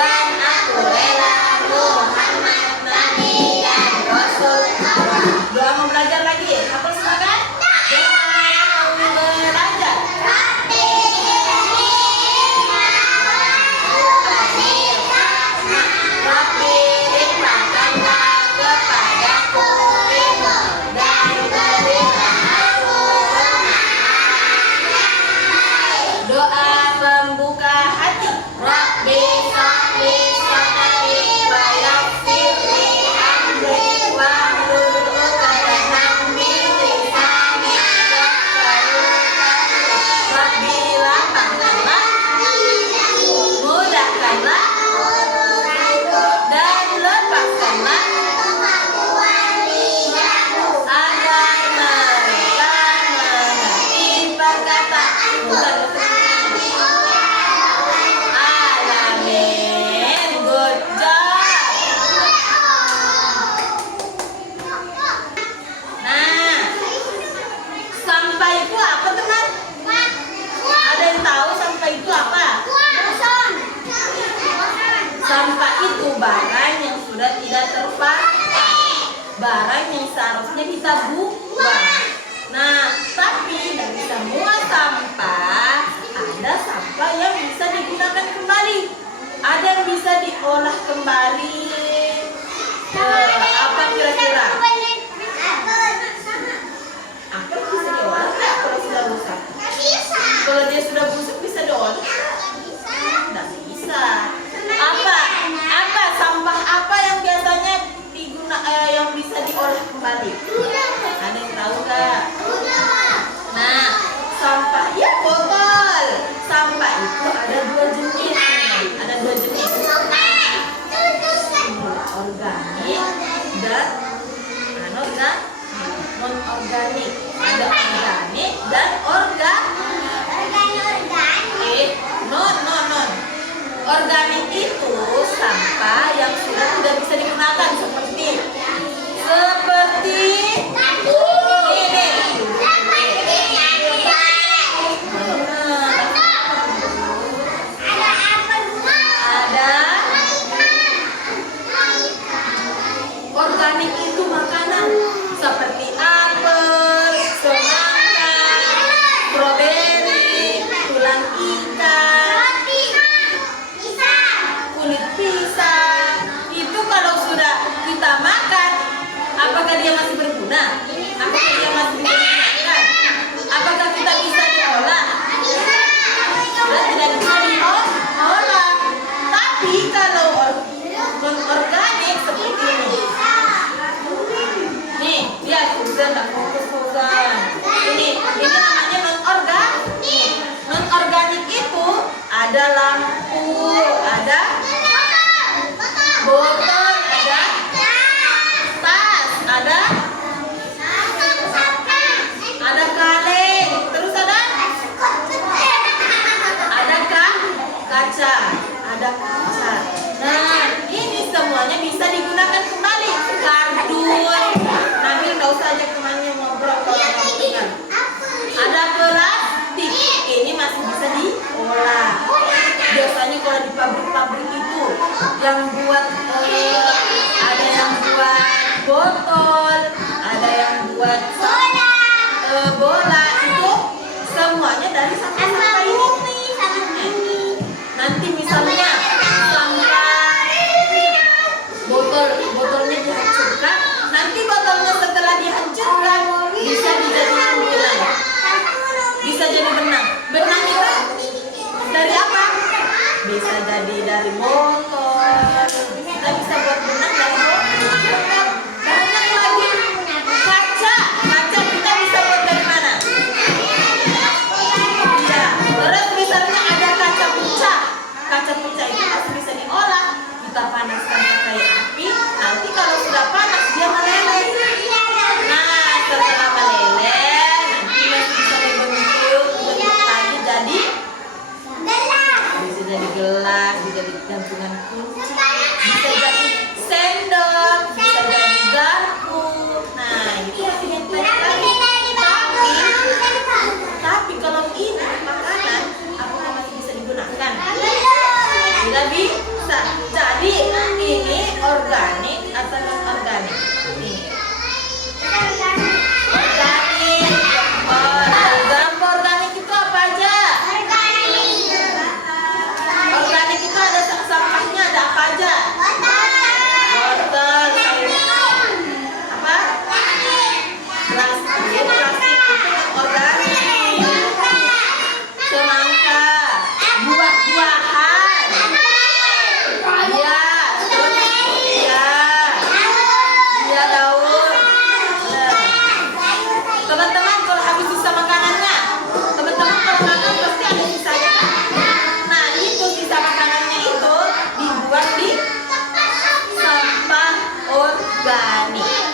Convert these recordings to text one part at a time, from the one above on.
dan aku rela Muhammad Nabi dan Rasul Allah. Doa mau belajar lagi, apa semangat? Doa mau belajar. Rabbi limpahkanlah kepadaku ilmu dan berilah aku pemahaman. Doa pembuka hati. Rabbi sholli sadri wa yassir li amri wahlul 'uqdatam min lisani yafqahu qawli. Rabbi lapangkanlah, mudahkanlah, dan lepaskanlah agar mereka mengerti perkataan-Mu. Alamin, good job. Nah, sampah itu apa teman? Ada yang tahu sampah itu apa? Sampah itu barang yang sudah tidak terpakai, barang yang seharusnya kita buang. Nah, tapi dari semua sampah, ada sampah yang bisa digunakan kembali, ada yang bisa diolah kembali. Apa kira-kira? Apa bisa diolah nggak kalau sudah rusak? Kalau dia sudah busuk bisa diolah? Nggak bisa. Apa sampah apa yang biasanya yang bisa diolah kembali? Ada yang tahu nggak? Nah, sampah ya botol. Sampah itu ada dua jenis. Ada dua jenis. Organik dan non organik. Ada organik dan non. Organik itu sampah yang sudah tidak bisa digunakan seperti organik itu makanan seperti apel, semangka, stroberi, tulang ikan, kulit pisang. Itu kalau sudah kita makan, apakah dia masih berguna? Apakah dia masih digunakan? Apakah kita bisa diolah? Sudah tidak bisa diolah. Tapi kalau non-organik seperti ini. Nih, lihat Fauzan, tak fokus Fauzan. Ini namanya non-organik. Non-organik itu ada lampu, ada botol, ada tas, ada kaleng, terus ada kaca, ada kaca. Nah, ini semuanya bisa digunakan kembali. Kardus, Nabil nggak usah ajak temannya ngobrol kalau kamu dengar. Ada plastik, ini masih bisa diolah. Biasanya kalau di pabrik-pabrik itu yang buat ada yang buat botol, ada yang buat bola, itu semuanya dari sampah-sampah ini. Nanti misalnya sampah botolnya dihancurkan, nanti botolnya setelah dihancurkan bisa dijadikan benang. Bisa jadi benang. Benang itu dari apa? Bisa jadi dari motor. Kita bisa buat benang dari motor. Banyak lagi. Kaca kita bisa buat dari mana? Ya, terus misalnya ada kaca pecah. Kaca pecah itu masih bisa diolah. Kita panaskan pakai api. Nanti kalau sudah panas dia meleleh. Nah, setelah meleleh, nanti masih bisa dibentuk lagi jadi bisa jadi gelas, bisa jadi gantungan kunci, bisa jadi sendok, bisa jadi garpu. Nah, itu yang tadi. Tapi kalau ini makanan, apakah masih bisa digunakan? Tidak bisa. bisa. Jadi ini organik atau non organik? Ini organik. Dalam organik itu apa aja? Organik itu ada sampahnya, ada apa aja? Botol, apa? Plastik itu organik. Semangka, buah-buahan. Ya, ya daun. Teman-teman kalau habis sisa makanannya, teman-teman kalau makan pasti ada sisanya kan? Nah itu sisa makanannya itu dibuang di sampah organik.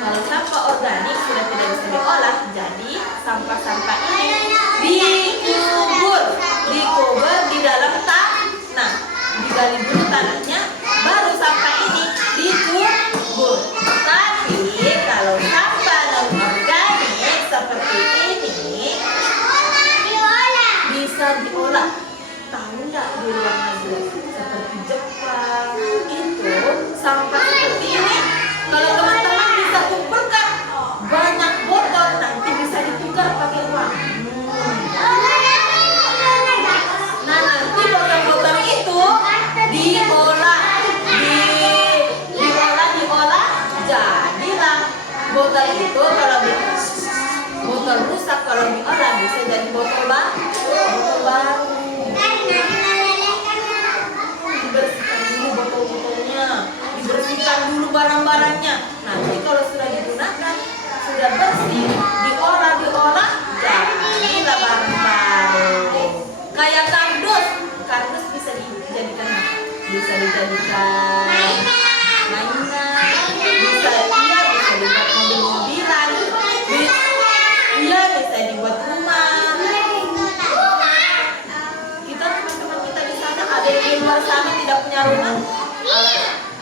Kalau sampah organik sudah tidak bisa diolah, jadi sampah-sampah ini dikubur di dalam tanah. Digali dulu tanahnya, baru sampah ini dikubur. Tapi kalau sampah non organik seperti ini bisa diolah. Tahu nggak di luar negeri seperti Jepang itu sampah seperti ini kalau teman-teman bisa kumpulkan banyak botol nanti bisa ditukar pakai uang. Nah nanti botol-botol itu diolah jadilah botol itu kalau botol rusak kalau diolah bisa jadi botol baru. Dibersihkan dulu botol-botolnya, dibersihkan dulu barang-barangnya. Nanti kalau sudah digunakan, sudah bersih, diolah, jadilah barang baru. Kayak kardus bisa dijadikan apa? Bisa dijadikan mainan, bisa dibuat mobil-mobilan, bisa dibuat rumah. Kita teman-teman kita di sana ada yang di luar sana tidak punya rumah,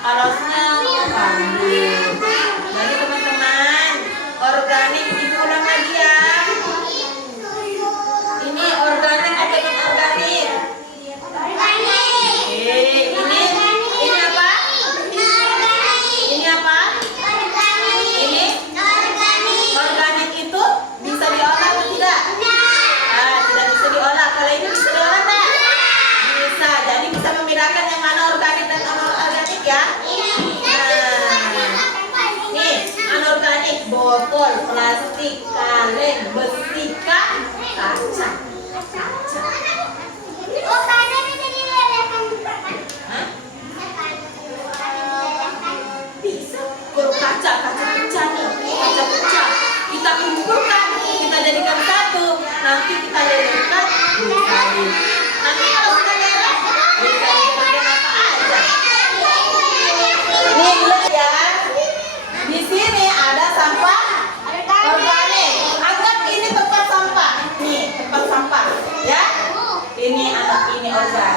alasnya kardus. Jadi teman-teman organik diulang lagi ya. Ini organik atau non organik? Ini apa? Ini apa? Ini organik itu bisa diolah atau tidak? Tidak bisa diolah. Kalau ini bisa diolah tak? Bisa. Jadi bisa membedakan yang mana organik dan anorganik ya. Nih, anorganik botol, plastik, kaleng, besi, kaca. Bisa. Kalau kaca pecah nih, kaca pecah. Kita kumpulkan, kita jadikan satu. Nanti kita lelehkan, nanti kalau sudah leleh, bisa dijadikan apa aja. Nih lihat ya, di sini ada sampah organik. Anggap ini tempat sampah, nih tempat sampah, ya. Ini organik.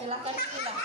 Silakan pilih.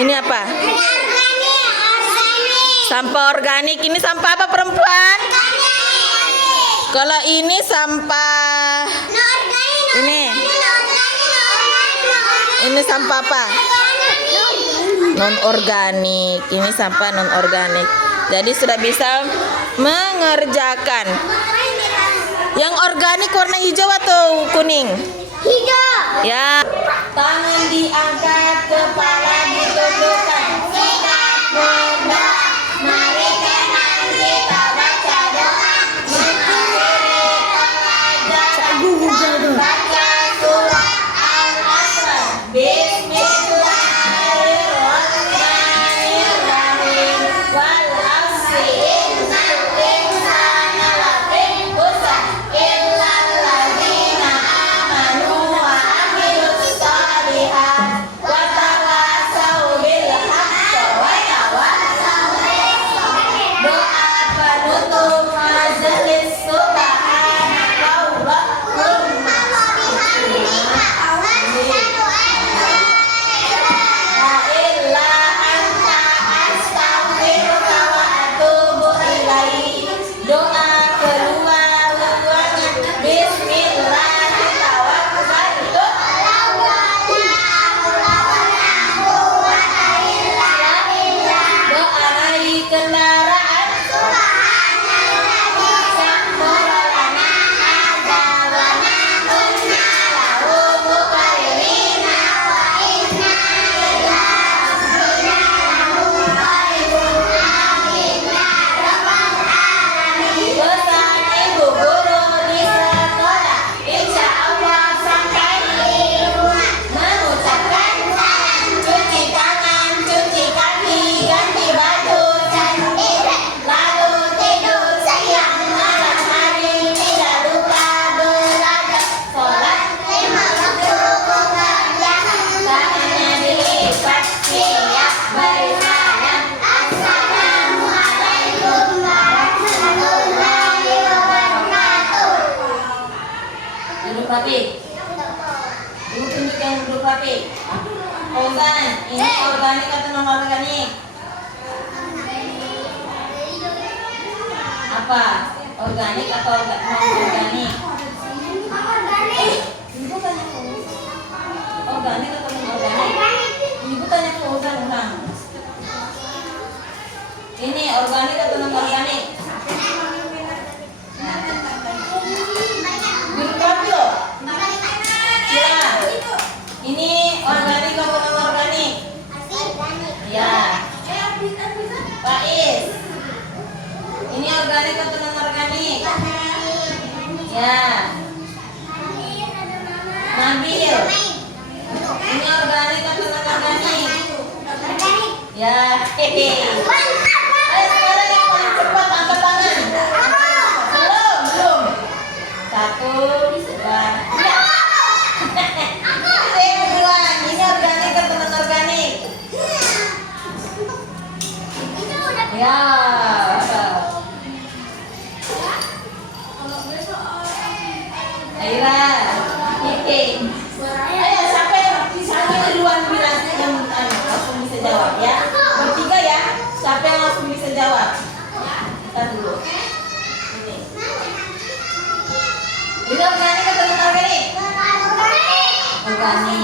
Ini apa? Sampah organik. Ini sampah apa perempuan? Kalau ini sampah ini sampah apa? Non organik. Ini sampah non organik. Jadi sudah bisa mengerjakan. Yang organik warna hijau atau kuning? Hijau. Ya. Tangan diangkat, kepala ditundukkan. Sikap muda. Mari tenang kita baca doa. Mengakhiri pelajaran. Baca surat Al-Asr. Bismillahirrahmanirrahim. Wal asri innal insana lafi khusr illal ladzina amanu wa amilus shalihat wa tawassaw rapi. Ibu tunjuk yang duduk rapi. Fauzan, ini organik atau non organik? Apa? Organik atau non organik? Ibu tanya organik atau non organik? Ibu tanya Fauzan ulang. Ini organik atau non organik? Duduk rapi loh. Sila. Ini organik atau non organik? Ya. Faiz. Ini organik atau non organik? Ya. Nabil. Ini organik atau non organik? Ya. Hehe. Ayo sekarang yang paling cepat angkat tangan. Belum. 1, 2, 3. Saya duluan. Ini organik atau non organik? Ya. Aira. Oke. Ayo siapa yang duluan bilang yang langsung bisa jawab ya? Bertiga ya. Siapa yang langsung bisa jawab? Kita dulu. Ini. Ini organik atau non organik? Organik.